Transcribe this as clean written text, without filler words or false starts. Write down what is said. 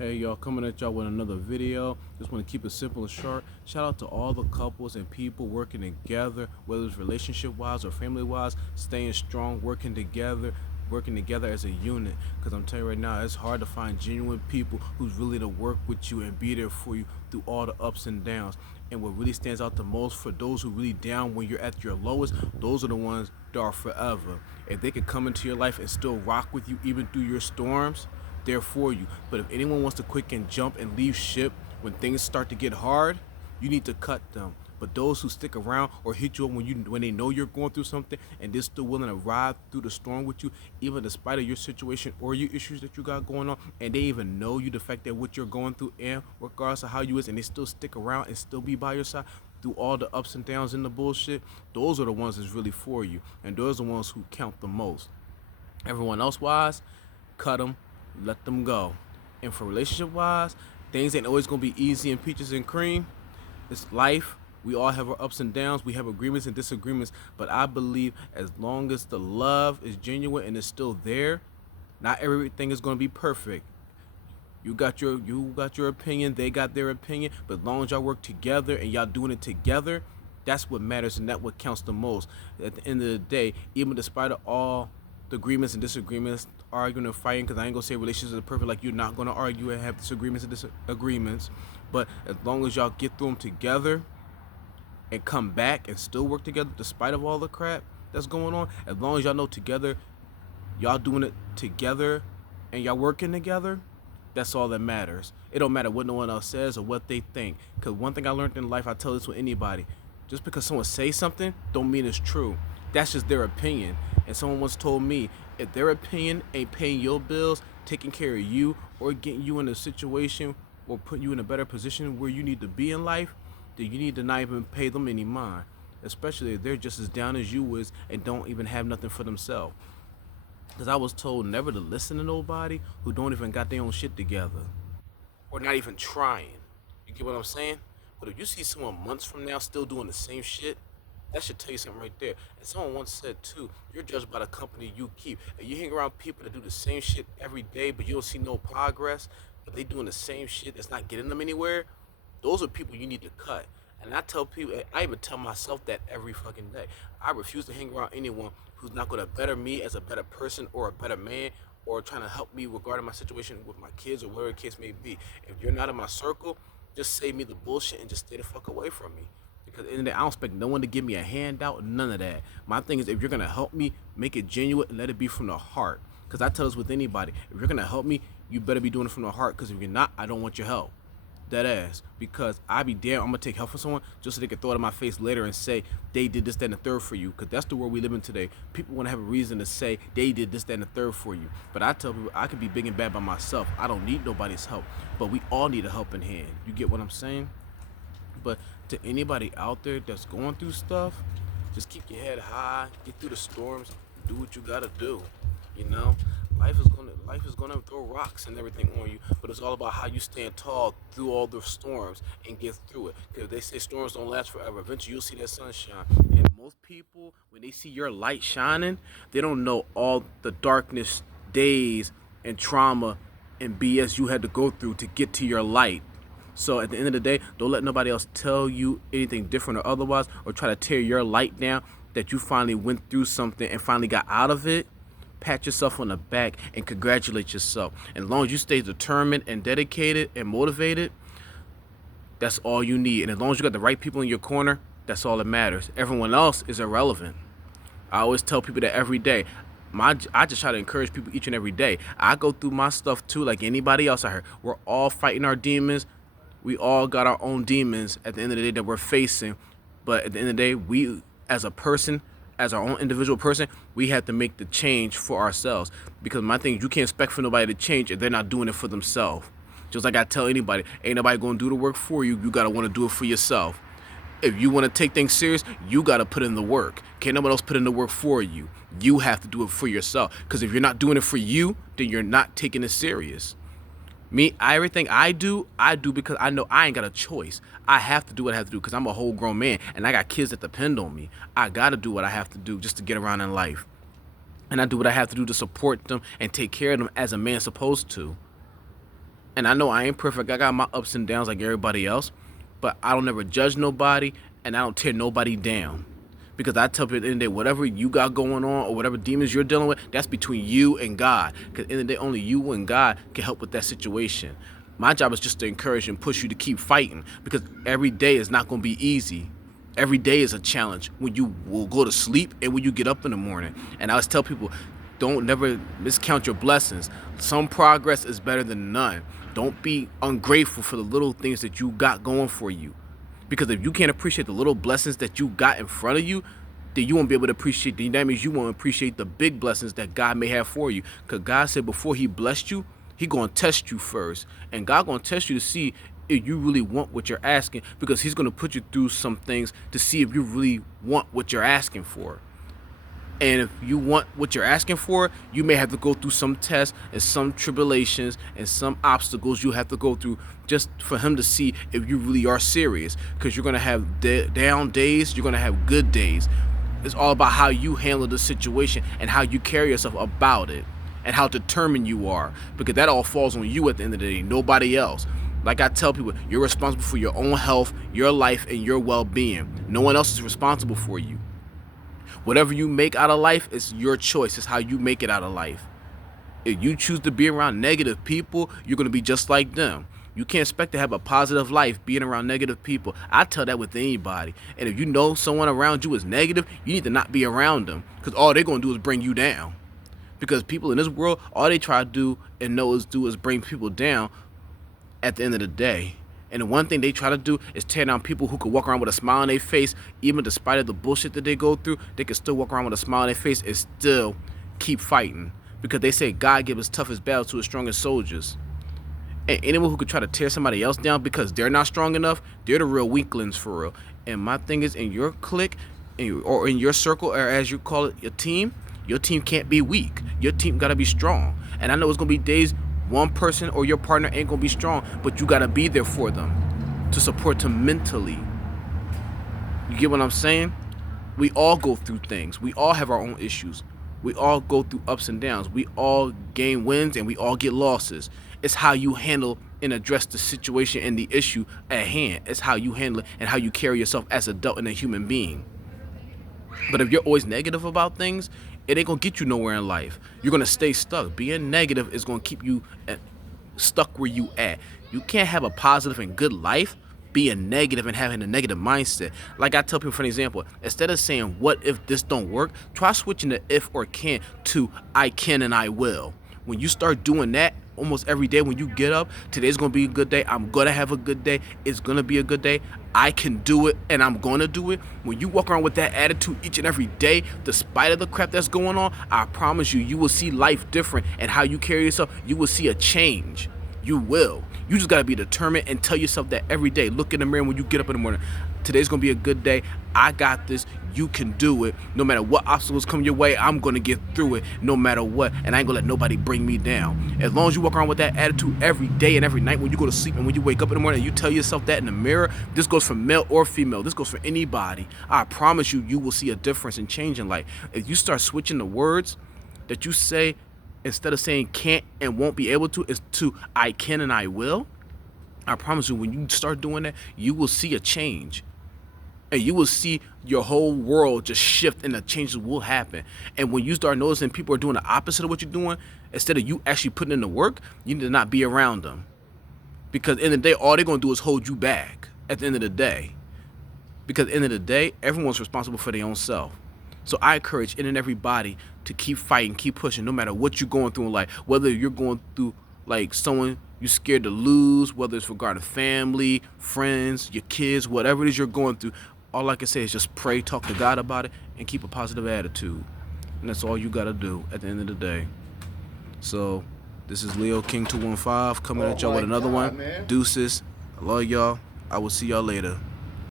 Hey y'all, coming at y'all with another video. Just want to keep it simple and short. Shout out to all the couples and people working together, whether it's relationship wise or family wise, staying strong, working together as a unit. Because I'm telling you right now, it's hard to find genuine people who's really to work with you and be there for you through all the ups and downs. And what really stands out the most for those who really down when you're at your lowest, those are the ones that are forever. If they can come into your life and still rock with you even through your storms, there for you. But if anyone wants to quick and jump and leave ship when things start to get hard, you need to cut them. But those who stick around or hit you up when they know you're going through something and they're still willing to ride through the storm with you, even despite of your situation or your issues that you got going on, and they even know you the fact that what you're going through and regardless of how you is, and they still stick around and still be by your side through all the ups and downs and the bullshit, those are the ones that's really for you. And those are the ones who count the most. Everyone else wise, cut them, let them go. And for relationship wise, things ain't always gonna be easy and peaches and cream. It's life. We all have our ups and downs. We have agreements and disagreements. But I believe as long as the love is genuine and is still there, not everything is gonna be perfect. You got your opinion, they got their opinion, but as long as y'all work together and y'all doing it together, that's what matters and that what counts the most. At the end of the day, even despite of all the agreements and disagreements, arguing and fighting, because I ain't gonna say relationships are perfect, like you're not gonna argue and have disagreements and disagreements, but as long as y'all get through them together and come back and still work together despite of all the crap that's going on, as long as y'all know together, y'all doing it together and y'all working together, that's all that matters. It don't matter what no one else says or what they think. Cause one thing I learned in life, I tell this to anybody: just because someone says something, don't mean it's true. That's just their opinion. And someone once told me, if their opinion ain't paying your bills, taking care of you, or getting you in a situation or putting you in a better position where you need to be in life, then you need to not even pay them any mind. Especially if they're just as down as you is and don't even have nothing for themselves. Because I was told never to listen to nobody who don't even got their own shit together. Or not even trying. You get what I'm saying? But if you see someone months from now still doing the same shit, that should tell you something right there. And someone once said too, you're judged by the company you keep. If you hang around people that do the same shit every day, but you don't see no progress, but they doing the same shit that's not getting them anywhere, those are people you need to cut. And I tell people, I even tell myself that every fucking day. I refuse to hang around anyone who's not going to better me as a better person or a better man or trying to help me regarding my situation with my kids or whatever the case may be. If you're not in my circle, just save me the bullshit and just stay the fuck away from me. Because in the end, I don't expect no one to give me a handout, none of that. My thing is, if you're gonna help me, make it genuine and let it be from the heart. Because I tell this with anybody: if you're gonna help me, you better be doing it from the heart. Because if you're not, I don't want your help. That ass. Because I be damn, I'm gonna take help from someone just so they can throw it in my face later and say they did this, that, and the third for you. Because that's the world we live in today. People want to have a reason to say they did this, that, and the third for you. But I tell people I can be big and bad by myself. I don't need nobody's help. But we all need a helping hand. You get what I'm saying? But to anybody out there that's going through stuff, just keep your head high, get through the storms, do what you gotta do. You know, life is gonna throw rocks and everything on you, but it's all about how you stand tall through all the storms and get through it. Because they say storms don't last forever. Eventually, you'll see that sunshine. And most people, when they see your light shining, they don't know all the darkness, days, and trauma and BS you had to go through to get to your light. So at the end of the day, don't let nobody else tell you anything different or otherwise, or try to tear your light down that you finally went through something and finally got out of it. Pat yourself on the back and congratulate yourself. And as long as you stay determined and dedicated and motivated, that's all you need. And as long as you got the right people in your corner, that's all that matters. Everyone else is irrelevant. I always tell people that every day. I just try to encourage people each and every day. I go through my stuff too, like anybody else out here. We're all fighting our demons. We all got our own demons at the end of the day that we're facing. But at the end of the day, we as a person, as our own individual person, we have to make the change for ourselves. Because my thing is, you can't expect for nobody to change if they're not doing it for themselves. Just like I tell anybody, ain't nobody gonna do the work for you. You gotta wanna do it for yourself. If you want to take things serious, you got to put in the work. Can't nobody else put in the work for you. You have to do it for yourself. Because if you're not doing it for you, then you're not taking it serious. Everything I do because I know I ain't got a choice. I have to do what I have to do because I'm a whole grown man and I got kids that depend on me. I got to do what I have to do just to get around in life. And I do what I have to do to support them and take care of them as a man supposed to. And I know I ain't perfect. I got my ups and downs like everybody else, but I don't ever judge nobody, and I don't tear nobody down. Because I tell people at the end of the day, whatever you got going on or whatever demons you're dealing with, that's between you and God. Because at the end of the day, only you and God can help with that situation. My job is just to encourage and push you to keep fighting, because every day is not going to be easy. Every day is a challenge when you will go to sleep and when you get up in the morning. And I always tell people, don't never miscount your blessings. Some progress is better than none. Don't be ungrateful for the little things that you got going for you. Because if you can't appreciate the little blessings that you got in front of you, then you won't be able to appreciate. That means you won't appreciate the big blessings that God may have for you. Because God said before he blessed you, he going to test you first. And God going to test you to see if you really want what you're asking. Because he's going to put you through some things to see if you really want what you're asking for. And if you want what you're asking for, you may have to go through some tests and some tribulations and some obstacles you have to go through just for him to see if you really are serious. Because you're going to have down days, you're going to have good days. It's all about how you handle the situation and how you carry yourself about it and how determined you are. Because that all falls on you at the end of the day, nobody else. Like I tell people, you're responsible for your own health, your life, and your well-being. No one else is responsible for you. Whatever you make out of life is your choice. It's how you make it out of life. If you choose to be around negative people, you're going to be just like them. You can't expect to have a positive life being around negative people. I tell that with anybody. And if you know someone around you is negative, you need to not be around them. Because all they're going to do is bring you down. Because people in this world, all they try to do and know is bring people down at the end of the day. And the one thing they try to do is tear down people who could walk around with a smile on their face. Even despite of the bullshit that they go through, they can still walk around with a smile on their face and still keep fighting. Because they say God gives his toughest battles to his strongest soldiers. And anyone who could try to tear somebody else down because they're not strong enough, they're the real weaklings for real. And my thing is, in your clique, or in your circle, or as you call it, your team can't be weak. Your team got to be strong. And I know it's going to be days one person or your partner ain't going to be strong, but you got to be there for them to support them mentally. You get what I'm saying? We all go through things. We all have our own issues. We all go through ups and downs. We all gain wins and we all get losses. It's how you handle and address the situation and the issue at hand. It's how you handle it and how you carry yourself as an adult and a human being. But if you're always negative about things, it ain't gonna get you nowhere in life. You're gonna stay stuck. Being negative is gonna keep you stuck where you at. You can't have a positive and good life being negative and having a negative mindset. Like I tell people, for an example, instead of saying what if this don't work, try switching the if or can to I can and I will. When you start doing that almost every day, when you get up, today's gonna be a good day, I'm gonna have a good day, it's gonna be a good day, I can do it and I'm gonna do it. When you walk around with that attitude each and every day, despite of the crap that's going on, I promise you, you will see life different, and how you carry yourself, you will see a change. You will. You just gotta be determined and tell yourself that every day. Look in the mirror when you get up in the morning. Today's gonna be a good day. I got this. You can do it. No matter what obstacles come your way, I'm gonna get through it no matter what. And I ain't gonna let nobody bring me down. As long as you walk around with that attitude every day and every night when you go to sleep and when you wake up in the morning and you tell yourself that in the mirror, this goes for male or female. This goes for anybody. I promise you, you will see a difference and change in life. If you start switching the words that you say, instead of saying can't and won't be able to, is to I can and I will, I promise you, when you start doing that, you will see a change. And you will see your whole world just shift, and the changes will happen. And when you start noticing people are doing the opposite of what you're doing, instead of you actually putting in the work, you need to not be around them. Because in the day, all they're going to do is hold you back at the end of the day. Because at the end of the day, everyone's responsible for their own self. So I encourage any and everybody to keep fighting, keep pushing, no matter what you're going through in life. Whether you're going through like someone you're scared to lose, whether it's regarding family, friends, your kids, whatever it is you're going through, all I can say is just pray, talk to God about it, and keep a positive attitude. And that's all you got to do at the end of the day. So this is Leo King 215 coming at y'all with another one. Man. Deuces. I love y'all. I will see y'all later.